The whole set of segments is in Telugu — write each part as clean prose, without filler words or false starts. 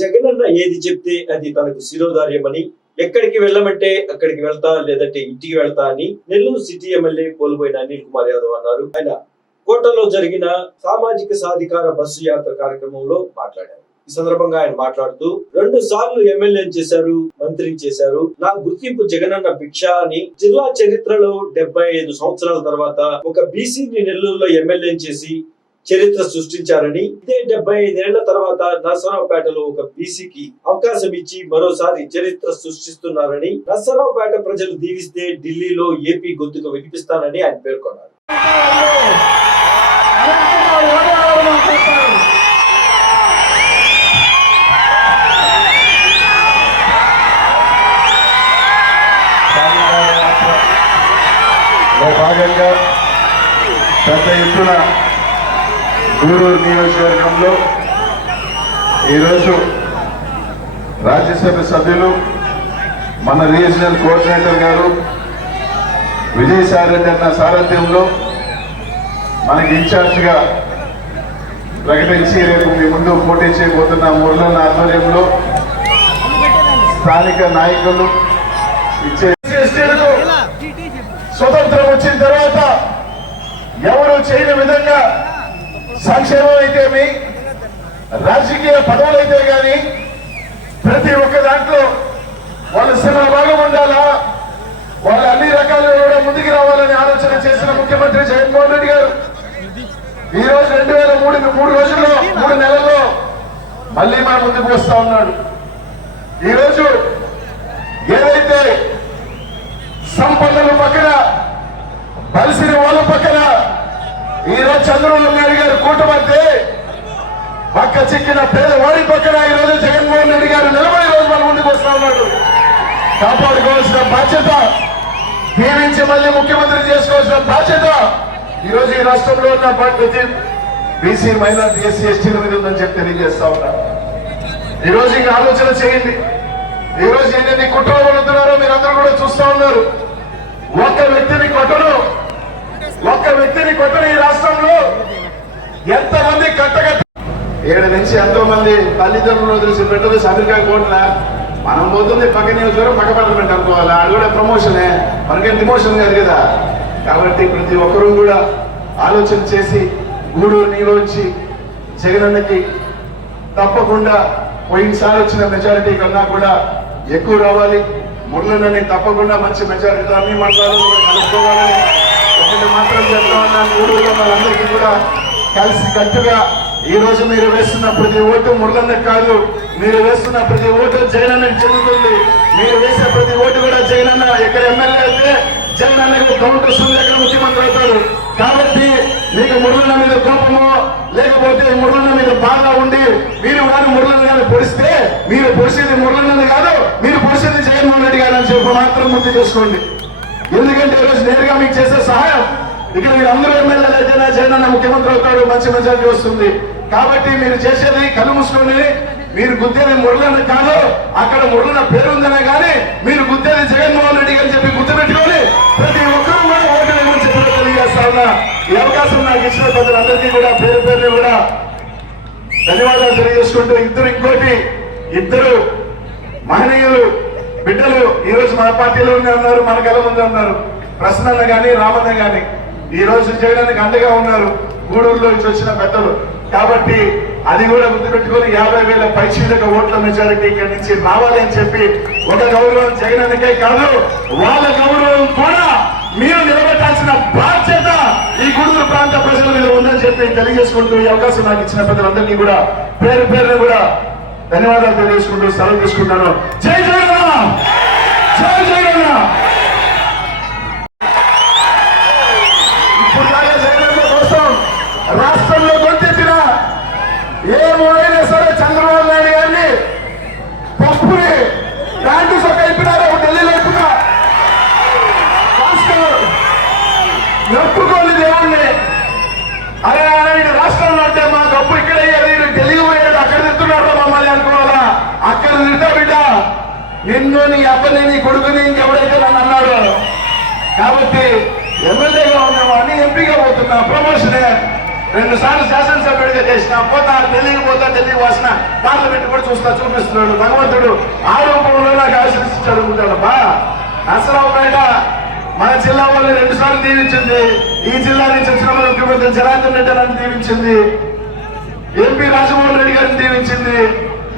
జగనన్న ఏది చెప్తే అది తనకు శిరోధార్యమని, ఎక్కడికి వెళ్ళమంటే అక్కడికి వెళ్తా, లేదంటే ఇంటికి వెళ్తా అని నెల్లూరు సిటీ ఎమ్మెల్యే కోల్పోయిన అనిల్ కుమార్ యాదవ్ అన్నారు. ఆయన కోటలో జరిగిన సామాజిక సాధికార బస్సు యాత్ర కార్యక్రమంలో మాట్లాడారు. ఈ సందర్భంగా ఆయన మాట్లాడుతూ 2 సార్లు ఎమ్మెల్యేని చేశారు, మంత్రిని చేశారు, నా గుర్తింపు జగనన్న భిక్ష అని జిల్లా చరిత్రలో 75 సంవత్సరాల తర్వాత ఒక బీసీని నెల్లూరులో ఎమ్మెల్యేని చేసి చరిత్ర సృష్టించారని, ఇదే 75 ఏళ్ల తర్వాత నర్సరావుపేటలో ఒక బీసీకి అవకాశం ఇచ్చి మరోసారి చరిత్ర సృష్టిస్తున్నారని, నర్సరావుపేట ప్రజలు దీవిస్తే ఢిల్లీలో ఏపీ గొంతుకు వినిపిస్తానని ఆయన పేర్కొన్నారు. భాగంగా పెద్ద ఎత్తున గూడూరు నియోజకవర్గంలో ఈరోజు రాజ్యసభ సభ్యులు మన రీజనల్ కోఆర్డినేటర్ గారు విజయసాయిరెడ్డి అన్న సారథ్యంలో మనకి ఇన్ఛార్జిగా ప్రకటించి రేపు మీ ముందు పోటీ చేయబోతున్న మురళన్న ఆధ్వర్యంలో స్థానిక నాయకులు ఇచ్చే స్వతంత్రం వచ్చిన తర్వాత ఎవరు చేయని విధంగా సంక్షేమం అయితేమి, రాజకీయ పదవులైతే కానీ ప్రతి ఒక్క దాంట్లో వాళ్ళ శ్రమ భాగం ఉండాలా, వాళ్ళు అన్ని రకాలుగా కూడా ముందుకు రావాలని ఆలోచన చేసిన ముఖ్యమంత్రి జగన్మోహన్ రెడ్డి గారు ఈ రోజు 2003 3 నెలల్లో మళ్ళీ మన ముందుకు వస్తా ఉన్నాడు. ఈరోజు ఏదైతే సంపదల పక్కన బలిసిన వాళ్ళ పక్కన ఈరోజు చంద్రబాబు నాయుడు గారు కూటమంటే పక్క చిక్కిన పేదవాడి పక్కన ఈరోజు జగన్మోహన్ రెడ్డి గారు నిలబడి రోజు మన ముందుకు వస్తా ఉన్నాడు. కాపాడుకోవాల్సిన బాధ్యత, దీవించి మళ్ళీ ముఖ్యమంత్రి చేసుకోవాల్సిన బాధ్యత ఈరోజు ఈ రాష్ట్రంలో ఉన్న ప్రతి బీసీ, మైనార్టీ, ఎస్సీ, ఎస్టీల మీద ఉందని చెప్పి తెలియజేస్తా ఉన్నా. ఈరోజు ఇంకా ఆలోచన చేయండి. ఈరోజు ఎన్ని కుట్రలు పడుతున్నారో మీరందరూ కూడా చూస్తా ఉన్నారు. ఒక్క వ్యక్తిని కొట్టని ఈ రాష్ట్రంలో ఎంతమంది కట్టగట్ట 7 నుంచి ఎంతో మంది తల్లిదండ్రులు తెలిసి పెట్టదు అమెరికా కోట్ల మనం పోతుంది పక్క నియోజకవర్గం పక్క పార్లమెంట్ అనుకోవాలి. అది కూడా ప్రమోషనే, మనకేం డిమోషన్ కాదు కదా. కాబట్టి ప్రతి ఒక్కరూ కూడా ఆలోచన చేసి గూడూరు నీలోంచి జగనన్నకి తప్పకుండా పోయినసారి వచ్చిన మెజారిటీ కన్నా కూడా ఎక్కువ రావాలి. మురళన్నని తప్పకుండా మంచి మెజారిటీతో అన్ని మండలాలు కలుపుకోవాలని ఒకటి మాత్రం చెప్తా ఉన్నాను. గూడూరులో వాళ్ళందరికీ కూడా కలిసి కట్టుగా ఈ రోజు మీరు వేస్తున్న ప్రతి ఓటు మురళన్నకి కాదు, మీరు వేస్తున్న ప్రతి ఓటు జగనన్నకి చెందుతుంది. మీరు వేసే ప్రతి ఓటు కూడా జగనన్న ఎక్కడ ఎమ్మెల్యే అయితే జగనన్నకు కౌంట్ వస్తుంది, ఎక్కడ ముఖ్యమంత్రి అవుతారు. కాబట్టి మీకు మురళన్న మీద కోపము లేకపోతే మురళన్న మీద బాధ ఉండి మీరు కానీ మురళన్న గారిని పొడిస్తే మీరు పొడిచేది మురళన్న కాదు, మీరు పొడిచేది జగన్మోహన్ రెడ్డి గారు అని చెప్పి మాత్రం గుర్తు చేసుకోండి. ఎందుకంటే ఈరోజు నేరుగా మీకు చేసే సహాయం ఇక్కడ మీరు అందరూ ఎమ్మెల్యేలు అయితేనే జగనన్న ముఖ్యమంత్రి అవుతాడు, మంచి మెజారిటీ వస్తుంది. కాబట్టి మీరు చేసేది కళ్ళు మూసుకొని మీరు గుద్దేది మురళన్న కాదు, అక్కడ మురళన్న పేరు ఉందనే కానీ మీరు గుద్దేది జగన్మోహన్ రెడ్డి అని చెప్పి గుర్తుపెట్టుకొని ప్రతి ఒక్కరూ కూడా ఓటు వేయమని చెప్పి తెలియజేస్తా ఉన్నా. ఈ అవకాశం నాకు ఇచ్చిన ప్రజలందరికీ కూడా పేరు పేరుని కూడా ధన్యవాదాలు తెలియజేసుకుంటూ ఇంకోటి ఇద్దరు మహనీయులు బిడ్డలు ఈ రోజు మన పార్టీలోనే ఉన్నారు, మన కళ్ళ ముందే ఉన్నారు. ప్రసన్న గాని రామన్న గాని ఈ రోజు జగనానికి అండగా ఉన్నారు, గూడూరులో నుంచి వచ్చిన పెద్దలు. కాబట్టి అది కూడా గుర్తుపెట్టుకొని 50,000 పైచీలక ఓట్ల మెజారిటీ ఇక్కడి నుంచి రావాలి అని చెప్పి ఒక గౌరవం జగనన్నకే కాదు, వాళ్ళ గౌరవం కూడా మీరు నిలబెట్టాల్సిన బాధ్యత ఈ గూడూరు ప్రాంత ప్రజల మీద ఉందని చెప్పి తెలియజేసుకుంటూ ఈ అవకాశం నాకు ఇచ్చిన పెద్దలందరికీ కూడా పేరు పేరును కూడా ధన్యవాదాలు తెలియజేసుకుంటూ సెలవు తీసుకుంటాను. జై జగన్, జై జగన్. ఇప్పుడు జగన్ కోసం రాష్ట్రంలో గొంతెత్తిన ఏ మూడైనా సరే చంద్రబాబు నాయుడు గారిని పప్పుని ప్యాంటు సొక్క అయిపోయినారు, ఢిల్లీలో అయిపోయినా నొప్పుకోని దేవుణ్ణి అరే ఆయన రాష్ట్రంలో అంటే మా డబ్బు ఇక్కడ అయ్యేది ఢిల్లీ పోయాడు, అక్కడ తింటున్నాడు మమ్మల్ని అనుకోవాలా. అక్కడ తింటా బిడ్డ నిన్ను నీ అబ్బని నీ కొడుకుని ఇంకెవడైతే నన్ను అన్నాడు. కాబట్టి ఎమ్మెల్యేగా ఉన్నవాడిని ఎంపీగా పోతున్నా ప్రమోషనే 2 సార్లు శాసనసభ్యుడిగా చేసిన పోతా ఢిల్లీకి పోతా ఢిల్లీకి వస్తున్న పార్లమెంట్ కూడా చూపిస్తున్నాడు భగవంతుడు ఆ రూపంలో నాకు ఆశీర్వదించాడు అనుకుంటాడు బా. నరసరావుపేట మన జిల్లా వాళ్ళని 2 సార్లు దీవించింది. ఈ జిల్లా నుంచి వచ్చిన ముఖ్యమంత్రి జనార్దన్ రెడ్డి గారిని దీవించింది, ఎంపీ రాజమోహన్ రెడ్డి గారిని దీవించింది,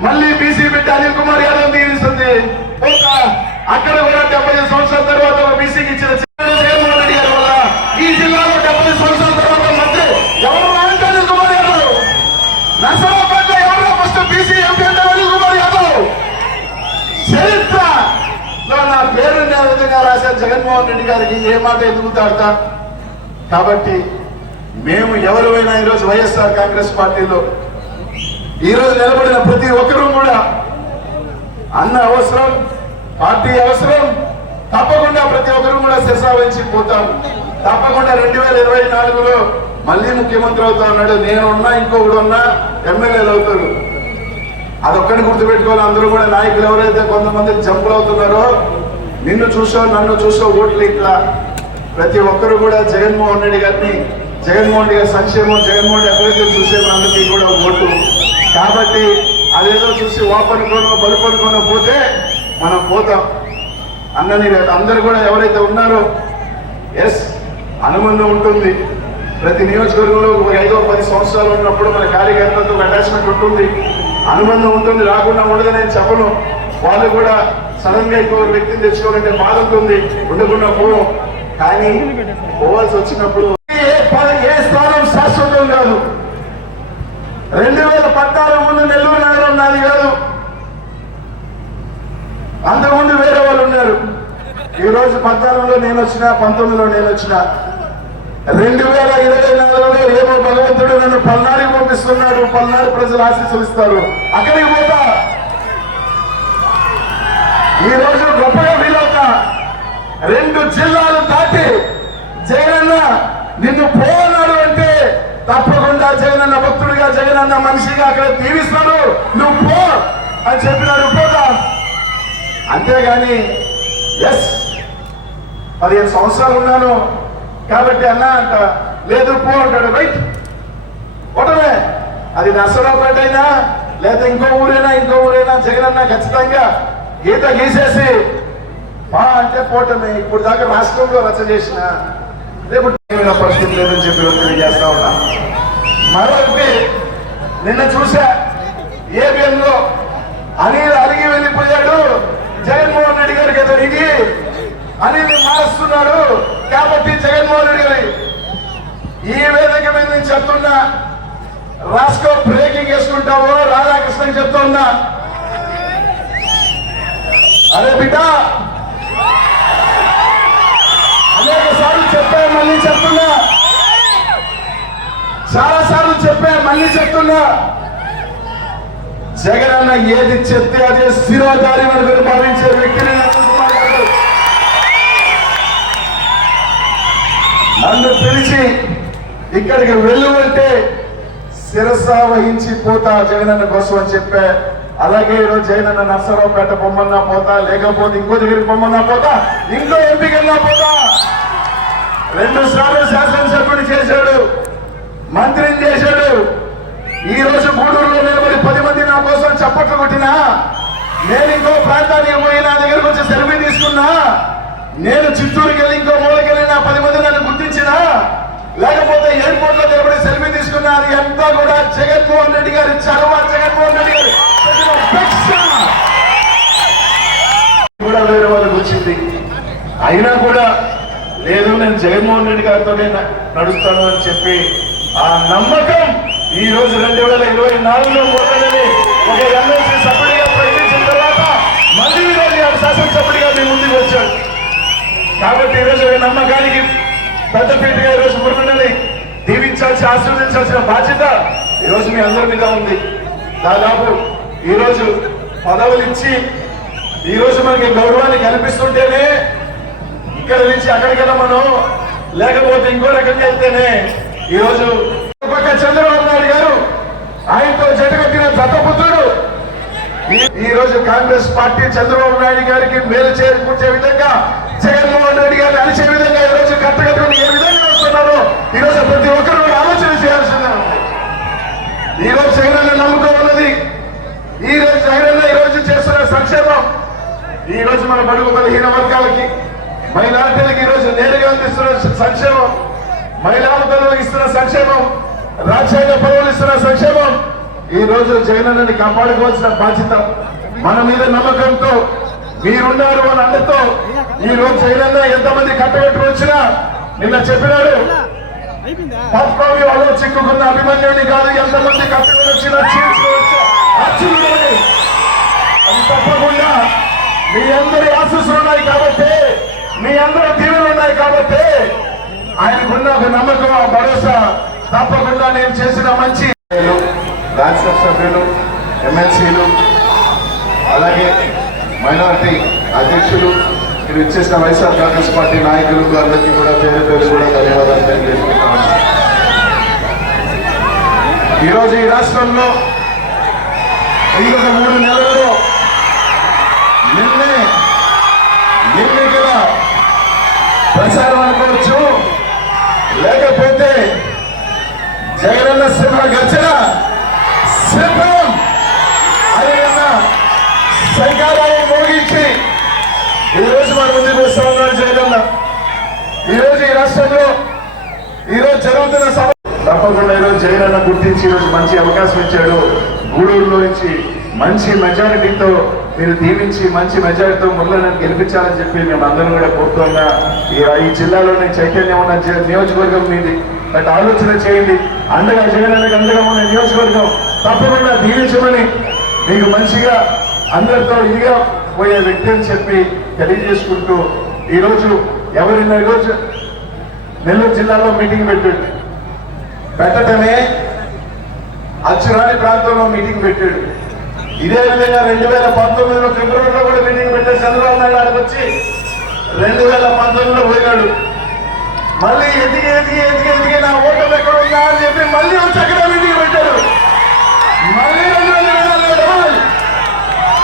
మళ్ళీ బీసీ బిడ్డ అనిల్ కుమార్ యాదవ్ దీవిస్తుంది. అక్కడ కూడా 70 సంవత్సరాల తర్వాత బీసీకి ఇచ్చిన జగన్మోహన్ రెడ్డి గారి వల్ల ఈ జిల్లాలో 70 సంవత్సరాల తర్వాత మంత్రి ఎవరు అంటే అనిల్ కుమార్ యాదవ్. నరసరావుపేట ఎవరో ఫస్ట్ బీసీ ఎంపీ అంటే అనిల్ కుమార్ యాదవ్. చరిత్రలో నా పేరు విధంగా రాశారు జగన్మోహన్ రెడ్డి గారికి. ఏ మాట ఎందుకు తాడతా? కాబట్టి మేము ఎవరైనా ఈరోజు వైఎస్ఆర్ కాంగ్రెస్ పార్టీలో ఈరోజు నిలబడిన ప్రతి ఒక్కరూ కూడా అన్న అవసరం, పార్టీ అవసరం, తప్పకుండా ప్రతి ఒక్కరు కూడా శిరసావహించి పోతాం. తప్పకుండా 2024లో మళ్ళీ ముఖ్యమంత్రి అవుతా ఉన్నాడు. నేనున్నా ఇంకొకడు ఉన్నా ఎమ్మెల్యేలు అవుతారు. అదొక్కడిని గుర్తుపెట్టుకోవాలి. అందరూ కూడా నాయకులు ఎవరైతే కొంతమంది జంపులు అవుతున్నారో, నిన్ను చూసో నన్ను చూసో ఓట్లు ఇట్లా ప్రతి ఒక్కరు కూడా జగన్మోహన్ రెడ్డి గారిని, జగన్మోహన్ రెడ్డి గారి సంక్షేమం, జగన్మోహన్ రెడ్డి అభివృద్ధి చూసే అందరికీ కూడా ఓటు. కాబట్టి అదేదో చూసి ఓపనుకోనో బలుపనుకోనో పోతే మనం పోతాం. అన్నని అందరు కూడా ఎవరైతే ఉన్నారో ఎస్ అనుబంధం ఉంటుంది. ప్రతి నియోజకవర్గంలో 5-10 సంవత్సరాలు ఉన్నప్పుడు మన కార్యకర్తలతో అటాచ్మెంట్ ఉంటుంది, అనుబంధం ఉంటుంది. రాకుండా ఉండదు నేను చెప్పను. వాళ్ళు కూడా సడన్ గా ఇంకో వ్యక్తిని తెచ్చుకోవాలంటే బాధ ఉంటుంది, ఉండకుండా పోవం. కానీ పోవాల్సి వచ్చినప్పుడు ఏ స్థానం శాశ్వతం కాదు. 2014 ముందు నెల్లూరు నగరం నాది కాదు, అంతకుముందు వేరే వాళ్ళు ఉన్నారు. ఈ రోజు 14లో నేను వచ్చిన, 19లో నేను వచ్చిన, 2024లో ఏమో భగవంతుడు నన్ను పల్నాడుకి పంపిస్తున్నాడు. పల్నాడు ప్రజలు ఆశీస్సులు ఇస్తారు, అక్కడికి పోతా. ఈ రోజు గొప్పగా వీలవుతా. 2 జిల్లాలు దాటి జగనన్న నిన్ను పోనాడు అంటే తప్పకుండా జగనన్న భక్తుడిగా, జగనన్న మనిషిగా అక్కడ దీవిస్తాడు. నువ్వు పో అని చెప్పినాడు, పోతా. అంతేగాని ఎస్ 15 సంవత్సరాలు ఉన్నాను కాబట్టి అన్నా అంట, లేదు పో అంటాడు. రైట్ ఒకటమే, అది నర్సరావుపేట అయినా లేదా ఇంకో ఊరైనా జగనన్న ఖచ్చితంగా గీత గీసేసి పా అంటే పోవటమే. ఇప్పుడు దాకా రాష్ట్రంలో రచ్చ చేసిన రేపు పరిస్థితి లేదని చెప్పి తెలియజేస్తా ఉన్నా. మరొకటి నిన్న చూసా, ఏబిఎంలో అనిల్ అలిగి వెళ్ళిపోయాడు, జగన్మోహన్ రెడ్డి గారికి ఎదురిగి అనిల్ మారుస్తున్నాడు. కాబట్టి జగన్మోహన్ రెడ్డి గారి ఈ వేదిక మీద నేను చెప్తున్నా, రాష్ట్ర బ్రేకింగ్ వేసుకుంటావో రాధాకృష్ణ చెప్తా ఉన్నా, అరే బిడ్డ అనేక సార్లు చెప్పా, మళ్ళీ చెప్తున్నా, చాలా సార్లు చెప్పా, మళ్ళీ చెప్తున్నా, జగన్ అన్న ఏది చెప్తే అదే శిరోధారి వరకు భావించే వ్యక్తిని నన్ను పిలిచి ఇక్కడికి వెళ్ళు అంటే శిరస వహించి పోతా జగనన్న కోసం అని చెప్పా. అలాగే ఈరోజు జగనన్న నర్సరావుపేట బొమ్మన్నా పోతా, లేకపోతే ఇంకో దగ్గరికి బొమ్మన్నా పోతా, ఇంకో ఎంపికన్నా పోతా. 2 సార్లు శాసనసభ్యుడు చేశాడు, మంత్రిని చేశాడు. ఈ రోజు గూడూరులో నిలబడి 10 మంది నా కోసం చప్పట్లు కొట్టినా, నేను ఇంకో ప్రాంతానికి పోయి నా దగ్గరకు వచ్చి సెలవు తీసుకున్నా, నేను చిత్తూరుకి వెళ్ళి ఇంకో మూలకెళ్ళి నా 10 మంది నన్ను గుర్తించినా, లేకపోతే ఎయిర్పోర్ట్ లో నిలబడి సెల్ఫీ తీసుకున్నా, అది అంతా కూడా జగన్మోహన్ రెడ్డి గారి చొరవ, జగన్మోహన్ రెడ్డి గారి కూడా వేరే వాళ్ళకి వచ్చింది. అయినా కూడా లేదు నేను జగన్మోహన్ రెడ్డి గారితోనే నడుస్తాను అని చెప్పి ఆ నమ్మకం ఈ రోజు 2024లో పోతానని ఒక ఎమ్మెల్సీ సభ్యుడిగా ప్రకటించిన తర్వాత మళ్ళీ ఈరోజు శాసనసభ్యుడిగా మీ ముందుకు వచ్చాడు. కాబట్టి ఈరోజు నమ్మకానికి పెద్దపీటగా ఈరోజు మురుగనని దీవించాల్సి, ఆశీర్వదించాల్సిన బాధ్యత ఈరోజు మీ అందరి మీద ఉంది. దాదాపు ఈరోజు పదవులు ఇచ్చి ఈరోజు మనకి గౌరవాన్ని కల్పిస్తుంటేనే ఇక్కడ నుంచి అక్కడికెళ్ళ మనం, లేకపోతే ఇంకో రకంగా వెళ్తేనే ఈరోజు చంద్రబాబు నాయుడు గారు ఆయనతో జతకట్టిన దత్తపుత్రుడు ఈ రోజు కాంగ్రెస్ పార్టీ చంద్రబాబు నాయుడు గారికి మేలు చేకూర్చే విధంగా, జగన్మోహన్ రెడ్డి గారిని అలిచే విధంగా ఈరోజు కట్టగట్టుకుని ఏ విధంగా వస్తున్నారో ఈరోజు ప్రతి ఒక్కరు ఆలోచన చేయాల్సిన పేదవాళ్ళ బడుగు బలహీన వర్గాలకి మైనార్టీలకు ఈరోజు నేరుగా అందిస్తున్న సంక్షేమం, మహిళా పదవులకు ఇస్తున్న సంక్షేమం, రాజ్యాంగ పదవులు ఇస్తున్న సంక్షేమం, ఈ రోజు జగనన్నని కాపాడుకోవాల్సిన బాధ్యత మన మీద నమ్మకంతో మీరున్నారు అని అండతో ఈ రోజు జగనన్న ఎంతమంది కట్టగట్టు వచ్చినా నిన్న చెప్పినాడు పద్మావి వాళ్ళు చిక్కుకున్న అభిమన్యుడిని కాదు, ఎంతమంది కట్టుకుని వచ్చినా అర్జునుడని. అది తప్పకుండా మీ అందరి ఆశీస్సులు ఉన్నాయి కాబట్టి, మీ అందరి దీవెనలు ఉన్నాయి కాబట్టి ఆయనకున్న ఒక నమ్మకం, ఆ భరోసా తప్పకుండా నేను చేసిన మంచి రాజ్యసభ సభ్యులు, ఎమ్మెల్సీలు, అలాగే మైనారిటీ అధ్యక్షులు, మీరు ఇచ్చేసిన వైఎస్ఆర్ కాంగ్రెస్ పార్టీ నాయకులకు అందరికీ కూడా పేరు పేరు కూడా ధన్యవాదాలు తెలియజేసుకుంటున్నాను. ఈరోజు ఈ రాష్ట్రంలో ఇంకొక 3 నెలల్లో నిన్నే ఎన్నికల ప్రచారం అనుకోవచ్చు, లేకపోతే జగనన్న సింహ గర్జన సింహం అదేవిధంగా శంఖారావం మోగించి ఈరోజు మన ముందుకు వస్తా ఉన్నాడు జగనన్న. ఈరోజు ఈ రాష్ట్రంలో ఈరోజు జరుగుతున్న సభ తప్పకుండా ఈరోజు జగనన్న గుర్తించి ఈరోజు మంచి అవకాశం ఇచ్చాడు. గూడూరులో నుంచి మంచి మెజారిటీతో మీరు దీవించి మంచి మెజారిటీతో మురళీని గెలిపించాలని చెప్పి మేము అందరం కూడా కోరుతున్నా. ఈ జిల్లాలోని చైతన్యం ఉన్న నియోజకవర్గం మీది, బట్ ఆలోచన చేయండి. అండగా జగనన్నకి అండగా ఉన్న నియోజకవర్గం తప్పకుండా దీవించమని మీకు మంచిగా అందరితో ఇదిగా పోయే వ్యక్తి అని చెప్పి తెలియజేసుకుంటూ ఈరోజు ఎవరైనా ఈరోజు నెల్లూరు జిల్లాలో మీటింగ్ పెట్టడమే అచ్చురాని ప్రాంతంలో మీటింగ్ పెట్టాడు. ఇదే విధంగా 2019లో ఫిబ్రవరిలో కూడా మీటింగ్ పెట్టాడు. చంద్రబాబు నాయుడు ఆడికి వచ్చి 2019లో పోయినాడు. మళ్ళీ ఎదిగి నా ఓటమి ఎక్కడ ఉందా అని చెప్పి మళ్ళీ వచ్చి అక్కడ మీటింగ్ పెట్టాడు. మళ్ళీ 2024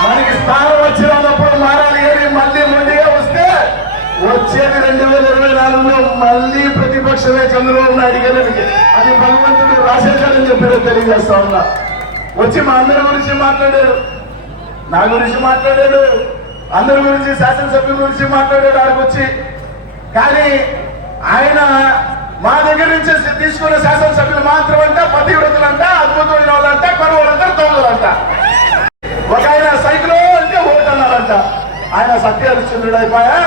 మనకి స్థానం వచ్చినప్పుడు మారాలి కానీ మళ్ళీ ముందుగా వస్తే వచ్చేది 2024లో మళ్ళీ ప్రతిపక్షమే చంద్రబాబు నాయుడు గారికి అది భగవంతుడు రాసేశాడని చెప్పి తెలియజేస్తా ఉన్నా. వచ్చి మా అందరి గురించి మాట్లాడాడు, నా గురించి మాట్లాడాడు, అందరి గురించి శాసనసభ్యుల గురించి మాట్లాడాడు ఆడికి వచ్చి. కానీ ఆయన మా దగ్గర నుంచి తీసుకున్న శాసనసభ్యులు మాత్రం అంట పతివ్రతులంట, అద్భుతమైన వాళ్ళంట, కొరవాళ్ళంట, దొంగలంట. ఒక ఆయన సైకిల్ అంటే ఓటు అన్నారంట. ఆయన సత్యహరిశ్చంద్రుడు అయిపోయా,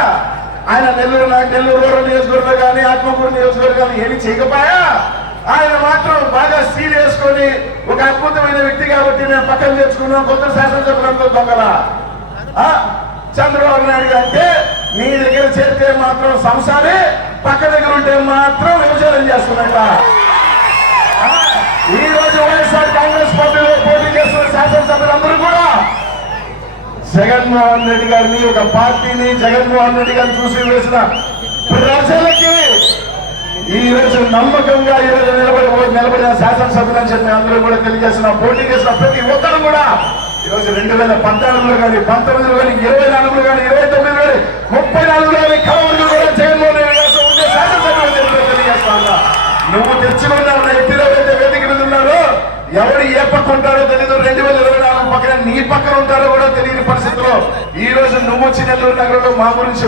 ఆయన నెల్లూరు రూరల్ నియోజకవర్గం కానీ ఆత్మకూరు నియోజకవర్గం ఏమి చేయకపోయా, ఆయన మాత్రం బాగా సీల్ వేసుకొని ఒక అద్భుతమైన వ్యక్తి కాబట్టి మేము పక్కన తెచ్చుకున్నాం కొత్త శాసనసభ్యులంతా దొంగలా. చంద్రబాబు నాయుడు అంటే మీ దగ్గర చేరితే మాత్రం సంసారే, పక్క దగ్గర ఉంటే మాత్రం వ్యవసాయం చేస్తున్నట్ట. ఈ రోజు వైఎస్ఆర్ కాంగ్రెస్ పార్టీలో పోటీ చేస్తున్న శాసనసభ్యులందరూ కూడా జగన్మోహన్ రెడ్డి గారిని, ఒక పార్టీని జగన్మోహన్ రెడ్డి గారిని చూసి వేసిన ప్రజలకి ఈ రోజు నమ్మకంగా ఈ రోజు నిలబడిన శాసనసభ్యులు అని చెప్పి అందరూ కూడా తెలియజేసిన, పోటీ చేసిన ప్రతి ఒక్కరు కూడా ఈరోజు 2014లో కానీ 19లో కానీ 24లో కానీ 29లో కానీ 34లో కానీ కలవరు కూడా జగన్మోహన్ రెడ్డి గారితో ఉండే శాసనసభ్యులు తెలియజేస్తా ఉన్నా. నువ్వు తెచ్చుకున్న వ్యక్తిలో అయితే వేదిక మీద ఉన్నారో ఎవరు ఏ పక్క ఉంటారో తెలియదు. 2024 పక్కన నీ పక్కన ఉంటారో కూడా తెలియని పరిస్థితిలో ఈ రోజు నువ్వు వచ్చి నెల్లూరు నగరంలో మా గురించి